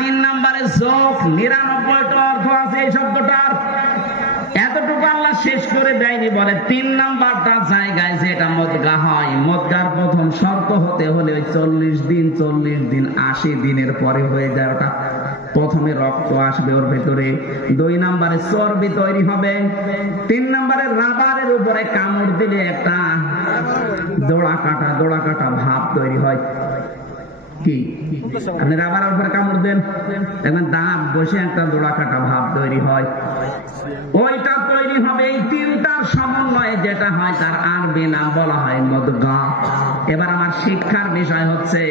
তিন নম্বরে চোখ, 99টা অর্থ আছে এই শব্দটার। এতটুকু আল্লাহ শেষ করে দেয়নি, বলে 3 নাম্বারটা জায়গায় যেটা মদগা হয়, মদগার প্রথম শর্ত হতে হলে ওই 40 দিন 80 দিনের পরে হয়ে যায় ওটা। প্রথমে রক্ত আসবে ওর ভেতরে, 2 নম্বরে চর্বি তৈরি হবে, 3 নম্বরে রাবারের উপরে কামড় দিলে একটা দোড়া কাটা ভাব তৈরি হয়। কি আপনি রাবারের উপরে কামড় দেন, দেখবেন দাঁত বসে একটা দোড়া কাটা ভাব তৈরি হয়, ওইটা তৈরি হবে। এই 3টার সমন্বয়ে যেটা হয় তার আরবি নাম বলা হয় মদগা। এবার আমার শিক্ষার বিষয় হচ্ছে,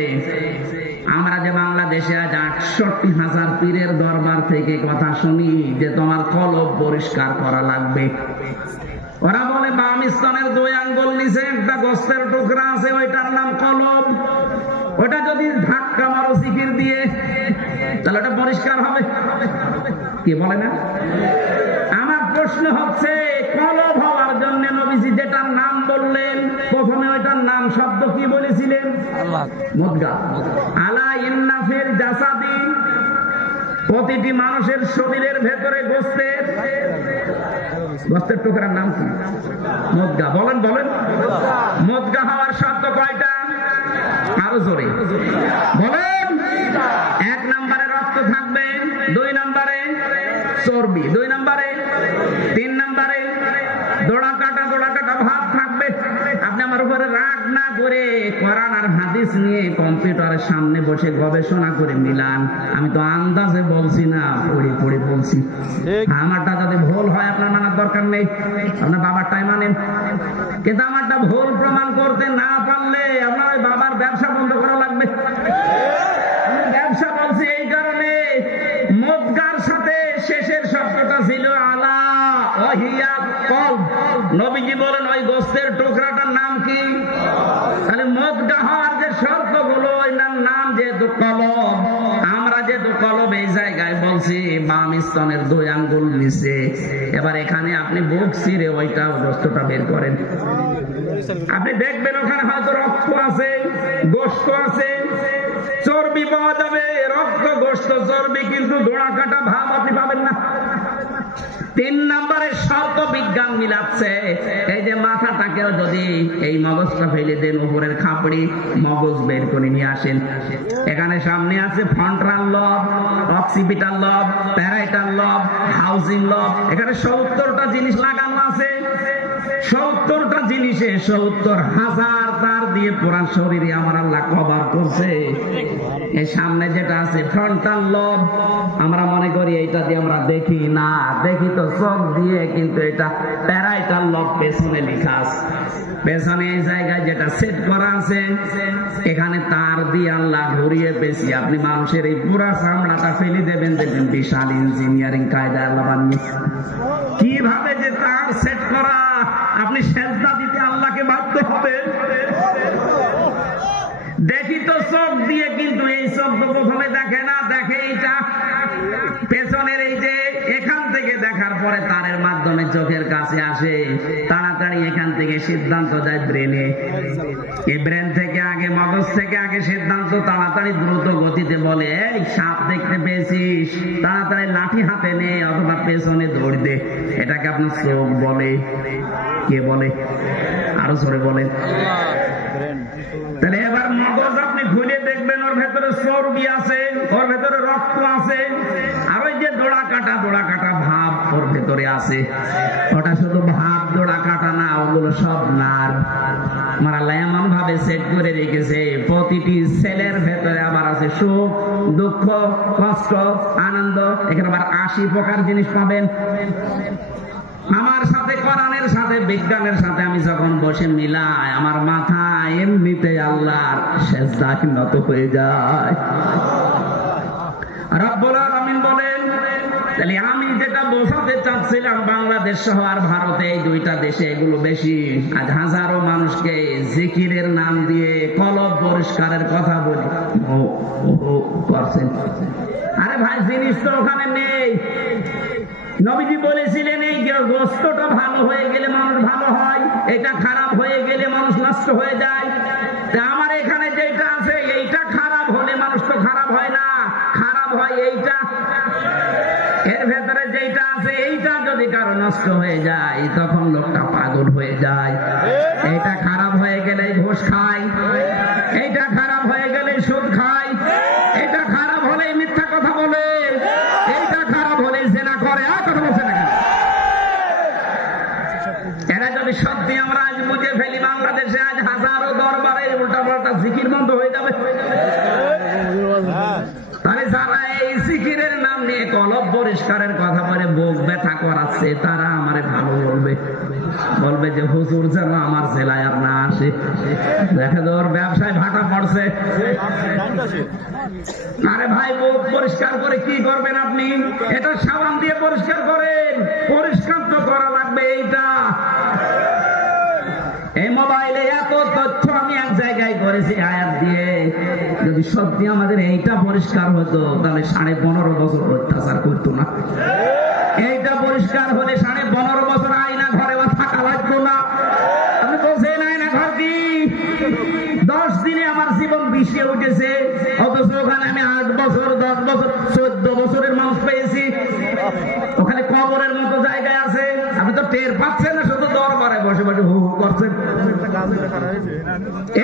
আমরা যে বাংলাদেশে আজ 68,000 পীরের দরবার থেকে কথা শুনি যে তোমার কলব পরিষ্কার করা লাগবে। ওরা বলে বাম স্তনের 2 আঙ্গুল নিচে একটা গোস্তের টুকরা আছে, ওইটার নাম কলব। ওটা যদি ধাক্কা মারো জিকির দিয়ে তাহলে ওটা পরিষ্কার হবে। কি বলে না? আমার প্রশ্ন হচ্ছে, কলব হওয়ার জন্য নবীজি যেটার নাম বললেন, প্রথমে ওইটার নাম শব্দ কি বলেছিলেন? মুদগা। আলা ইন্না ফিল জাসাদি, প্রতিটি মানুষের শরীরের ভেতরে গোস্তের টুকরার নাম কি? মুদগা। বলেন মুদগা হওয়ার শর্ত কয়টা? আরো জোরে বলেন। 1 নম্বরে রক্ত থাকবে, 2 নম্বরে চর্বি, 2 নম্বরে, 3 নম্বরে দোড়া কাটা ভাব থাকবে। আপনি আমার উপরে রাগ না করে কোরআন আর হাদিস নিয়ে কম্পিউটারের সামনে বসে গবেষণা করে মিলান। আমি তো আন্দাজে বলছি না, পড়ে বলছি। আমারটা যদি ভুল হয় আপনার মানার দরকার নেই, আপনার বাবারটাই মানেন। কিন্তু আমারটা ভুল প্রমাণ করতে না পারলে আপনার ওই বাবার ব্যবসা বন্ধ করা লাগবে। ব্যবসা বলছি এই কারণে, মুদগার সাথে শেষের শব্দটা ছিল আলা ওয়াহিয়া কলব। নবীজি বলেন ওই গোস্তের টুকরাটার নাম কি? তাহলে মুদগা হওয়ার যে শর্তগুলো, ওইটার নাম যেহেতু কলব, আমরা যেহেতু কলব এই জায়গায় বলছি বাম স্তনের 2 আঙ্গুল নিচে, এবার এখানে আপনি বুক ছিঁড়ে ওইটা গোস্তটা বের করেন, আপনি দেখবেন ওখানে হয়তো রক্ত আছে, গোস্ত আছে, চর্বি পাওয়া যাবে। রক্ত, গোস্ত, চর্বি, কিন্তু দোড়া কাটা ভাব আপনি পাবেন না। 3 নম্বরের শর্ত বিজ্ঞান মিলাচ্ছে। এই যে মাথাটাকেও যদি এই মগজটা ফেলে দেন, উপরের খাপড়ি মগজ বের করে নিয়ে আসেন, এখানে সামনে আছে ফ্রন্টাল লব, অক্সিপিটাল লব, প্যারাইটাল লব, হাউজিং লব। এখানে 70টা জিনিস লাগানো আছে। 70টা জিনিসে 70,000 তার দিয়ে পুরা শরীরে আমার আল্লাহ কভার করছে। এই সামনে যেটা আছে ফ্রন্টাল লব, আমরা মনে করি এইটা দিয়ে আমরা দেখি না, দেখি তো চোখ দিয়ে, কিন্তু এটা প্যারাইটাল লব পেছনে লেখা আছে। পেছনে এই জায়গায় যেটা সেট করা আছে, এখানে তার দিয়ে আল্লাহ ঘুরিয়ে পেয়েছি। আপনি মানুষের এই পুরা চামড়াটা ফেলে দেবেন, দেখবেন বিশাল ইঞ্জিনিয়ারিং কায়দা আল্লাহ বানিয়ে। কিভাবে যে তার সেট করা, আপনি সেজদা দিতে আল্লাহকে বাধ্য হবেন। দেখি তো চোখ দিয়ে, কিন্তু এই চোখ তো প্রথমে দেখে না, দেখে এইটা পেছনের এই যে এখান থেকে দেখার পরে তারের মাধ্যমে চোখের কাছে আসে, তাড়াতাড়ি এখান থেকে সিদ্ধান্ত যায় ব্রেনে। এই ব্রেন থেকে আগে, মগজ থেকে আগে সিদ্ধান্ত তাড়াতাড়ি দ্রুত গতিতে বলে, এই সাপ দেখতে পেয়েছিস, তাড়াতাড়ি লাঠি হাতে নে, অথবা পেছনে দৌড় দে। এটাকে আপনার চোখ বলে। কে বলে? আরো জোরে বলে। তাহলে এবার মগজ আপনি খুলে দেখবেন, ওর ভেতরে চর্বি আছে, ওর ভেতরে রক্ত আছে, আর ওই যে দোড়া কাটা ভাব ওর ভেতরে আছে। ওটা শুধু ভাব, দোড়া কাটা না, ওগুলো সব নার্ভ। আমার আল্লাহ এমন ভাবে সেট করে রেখেছে, প্রতিটি সেলের ভেতরে আবার আছে সুখ, দুঃখ, কষ্ট, আনন্দ। এখানে আবার 80 প্রকার জিনিস পাবেন। আমার সাথে, কোরআনের সাথে, বিজ্ঞানের সাথে আমি যখন বসে মিলাই, আমার মাথা এমনিতে আল্লাহর সেজদায় নত হয়ে যায়। রব্বুল আলামিন বলেন, তাহলে আমি যেটা বোঝাতে চাচ্ছিলাম, বাংলাদেশ সহ আর ভারতে, এই 2টা দেশে এগুলো বেশি। আজ হাজারো মানুষকে জিকিরের নাম দিয়ে কলব পরিষ্কারের কথা বলি করছেন। আরে ভাই, জিনিস তো ওখানে নেই। নবীজি বলেছিলেন এই গোস্তটা ভালো হয়ে গেলে মানুষ ভালো হয়, এটা খারাপ হয়ে গেলে মানুষ নষ্ট হয়ে যায়। তা আমার এখানে যেটা আছে, এইটা খারাপ হলে মানুষ তো খারাপ হয় না, খারাপ হয় হয় এইটা, এর ভেতরে যেটা আছে এইটা যদি কারো নষ্ট হয়ে যায় তখন লোকটা পাগল হয়ে যায়। এইটা খারাপ হয়ে গেলে ঘুষ খায়, এইটা খারাপ হয়ে গেলে সুদ খায়, এইটা খারাপ হলে মিথ্যা কথা বলে, এইটা খারাপ হলে জেনা করে। আর কথা বলছে না কেন? এরা যদি সত্যি আমরা আজ বুঝে ফেলি, বাংলাদেশে আজ হাজারো দরবারে উল্টা পাল্টা জিকির বন্ধ হয়ে যাবে। তাহলে যারা এই জিকিরের নাম নিয়ে কলব পরিষ্কারের কথা বলে বুক ব্যথা করাচ্ছে, তারা আমারে ভালো বলবে, বলবে যে হুজুর যেন আমার জেলায় আর না আসে, দেখে তো ওর ব্যবসায় ভাটা পড়ছে। আরে ভাই, বুক পরিষ্কার করে কি করবেন আপনি? এটা সাবান দিয়ে পরিষ্কার করেন, পরিষ্কার তো করা লাগবে। এইটা এই মোবাইলে এত তথ্য আমি এক জায়গায় করেছি আয়াত দিয়ে, যদি সত্যি আমাদের এইটা পরিষ্কার হতো তাহলে 15.5 বছর অত্যাচার করতো না। এইটা পরিষ্কার হলে 15.5 বছর আয়না ঘরে থাকা লাগতো না। আপনি বলছেন আয়না ঘর কি? 10 দিনে আমার জীবন বিষে উঠেছে, অথচ ওখানে আমি 8 বছর 10 বছর 14 বছরের মানুষ পেয়েছি। ওখানে কবরের মতো জায়গায় আছে, আপনি তো টের পাচ্ছেন না, শুধু দরবারে বসে বসে হু হু করছেন।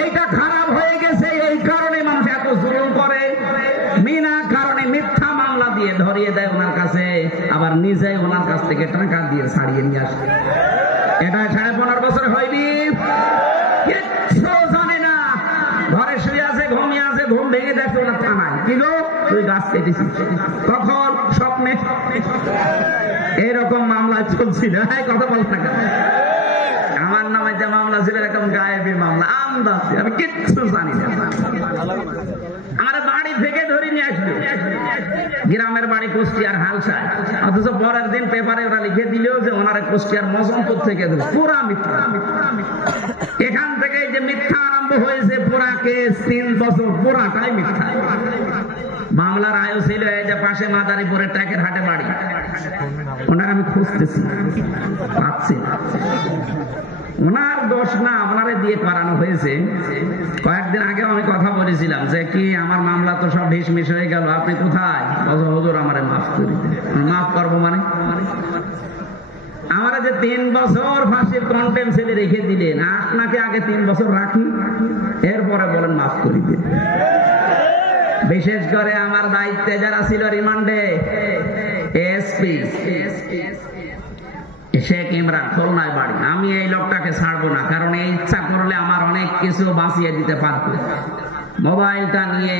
এইটা খারাপ হয়ে গেছে, এই কারণে মানুষ এত জুলুম করে। বিনা কারণে মিথ্যা মামলা দিয়ে ধরিয়ে দেয় ওনার কাছে, আবার নিজে ওনার কাছ থেকে টাকা দিয়ে ছাড়িয়ে নিয়ে আসে। এটা 15.5 বছর হয়নি, কিচ্ছু জানে না। ঘরে শুয়ে আছে, ঘুমিয়ে আছে, ঘুম ভেঙে দেখে ওনার থানায়, কি গো তুই গাছ কেটেছিস কখন? স্বপ্নে। এরকম মামলা চলছিল। কথা বলতে না, আমার নামে যে মামলা ছিল এরকম গায়েবী মামলা, আন্দাজে, আমি কিচ্ছু জানি না। আমার বাড়ি থেকে ধরে নিয়ে আসলো, গ্রামের বাড়ি কুষ্টিয়ার হালসায়, অথচ পরের দিন পেপারে ওরা লিখে দিল যে ওনারা কুষ্টিয়ার মজমপুর থেকে ধরে। পুরা মিথ্যা। এখান থেকে যে মিথ্যা আরম্ভ হয়েছে, পুরা কেস 3 বছর পুরাটাই মিথ্যা। মামলার আয়ু ছিল এই যে পাশে মাদারীপুরের ট্যাকের হাটে বাড়ি, ওনার আমি খুঁজতেছি, পাচ্ছি না। ওনার দোষ না, ওনারে দিয়ে করানো হয়েছে। কয়েকদিন আগে আমি কথা বলেছিলাম যে কি আমার মামলা তো সব ঢিসমিস হয়ে গেল, আপনি কোথায়? হুজুর আমারে মাফ করে দিন। মাফ করবো মানে? আমরা যে 3 বছর ফাঁসির কন্টেনশনে রেখে দিলেন, আপনাকে আগে 3 বছর রাখি, এরপরে বলেন মাফ করে দিন। বিশেষ করে আমার দায়িত্বে যারা ছিল রিমান্ডে, এসপি শেখ ইমরান, খুলনায় বাড়ি, আমি এই লোকটাকে ছাড়বো না, কারণ এই ইচ্ছা করলে আমার অনেক কিছু বাঁচিয়ে দিতে পারত। মোবাইলটা নিয়ে